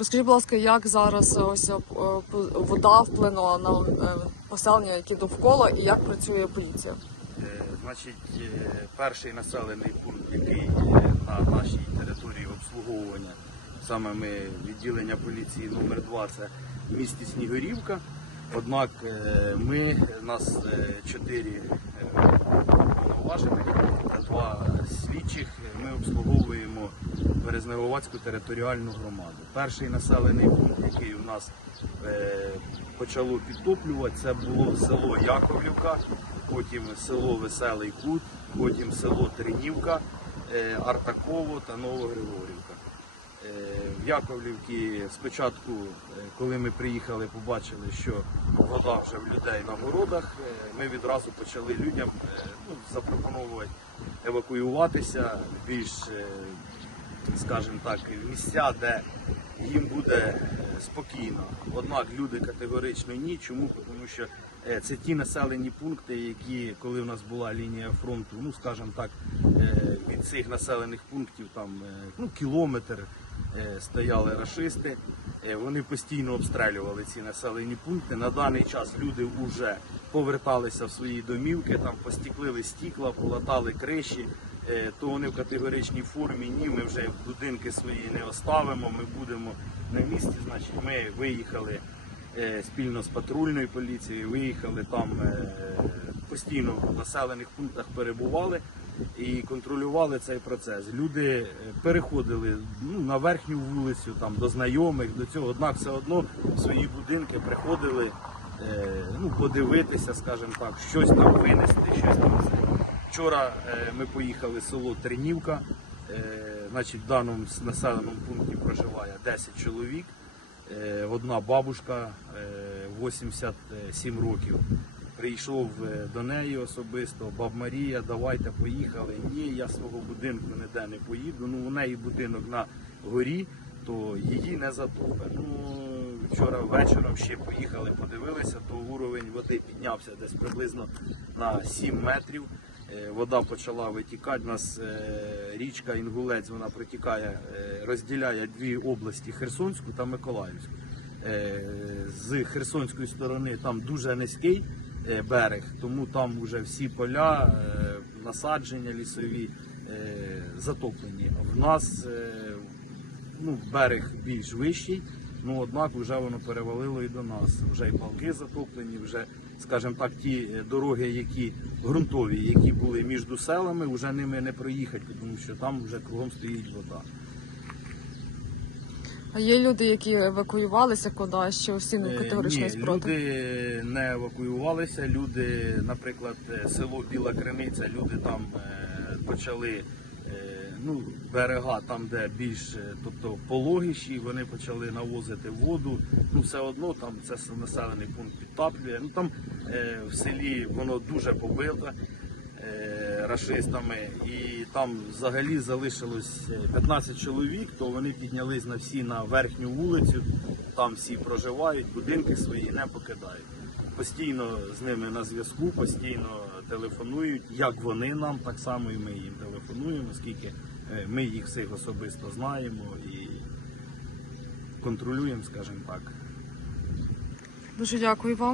Розкажіть, будь ласка, як зараз ось е, вода вплинула на е, поселення, які довкола, і як працює поліція? Е, Значить, е, перший населений пункт, який е, на нашій території обслуговування, саме ми відділення поліції номер 2 це в місті Снігурівка. Однак е, ми, нас е, чотири е, повноважених та два слідчих, ми обслуговуємо Березнеговацьку територіальну громаду. Перший населений пункт, який у нас е, почало підтоплювати, це було село Яковлівка, потім село Веселий Кут, потім село Тринівка, е, Артаково та Новогригорівка. В Яковлівці спочатку, е, коли ми приїхали, побачили, що вода вже в людей на городах, е, ми відразу почали людям е, ну, запропонувати евакуюватися більш, скажімо так, в місця, де їм буде спокійно. Однак люди категорично ні. Чому? Тому що це ті населені пункти, які, коли в нас була лінія фронту, ну скажімо так, цих населених пунктів там е, ну, кілометр е, стояли рашисти. Е, Вони постійно обстрілювали ці населені пункти. На даний час люди вже поверталися в свої домівки, там постіклили стікла, полатали криші. То вони в категоричній формі. Ні, ми вже будинки свої не оставимо. Ми будемо на місці. Значить, ми виїхали спільно з патрульною поліцією, виїхали там постійно в населених пунктах перебували і контролювали цей процес. Люди е, переходили ну, на верхню вулицю, там до знайомих, до цього. Однак все одно в свої будинки приходили е, ну, подивитися, скажімо так, щось там винести, щось там. Вчора е, ми поїхали в село Тернівка. Е, значить, в даному населеному пункті проживає 10 чоловік. Е, одна бабушка е, 87 років. Прийшов е, до неї особисто, баб Марія, давайте поїхали. Ні, я свого будинку ніде не поїду. Ну, у неї будинок на горі, то її не затопить. Ну, вчора вечором ще поїхали, подивилися, то уровень води піднявся десь приблизно на 7 метрів. Е, Вода почала витікати. У нас е, річка Інгулець вона протікає, розділяє дві області Херсонську та Миколаївську. З Херсонської сторони там дуже низький берег, тому там вже всі поля, е, насадження лісові е, затоплені. В нас е, ну, берег більш вищий, ну однак вже воно перевалило і до нас. Вже і балки затоплені, вже, скажімо так, ті е, дороги, які ґрунтові, які були між селами, вже ними не проїхати, тому що там вже кругом стоїть вода. А є люди, які евакуювалися куди, що всі ну, Е, категорично Ні, спротив? люди не евакуювалися. Люди, наприклад, е, село Біла Криниця, люди там е, почали е, ну, берега, там, де більш тобто, пологіші, вони почали навозити воду. Ну, все одно там це населений пункт підтаплює. Ну там в селі воно дуже побито. Е, Рашистами, і там взагалі залишилось е, 15 чоловік, то вони піднялись на всі на верхню вулицю, там всі проживають, будинки свої не покидають. Постійно з ними на зв'язку, постійно телефонують, як вони нам, так само і ми їм телефонуємо, оскільки е, ми їх всіх особисто знаємо і контролюємо, скажімо так. Дуже дякую вам.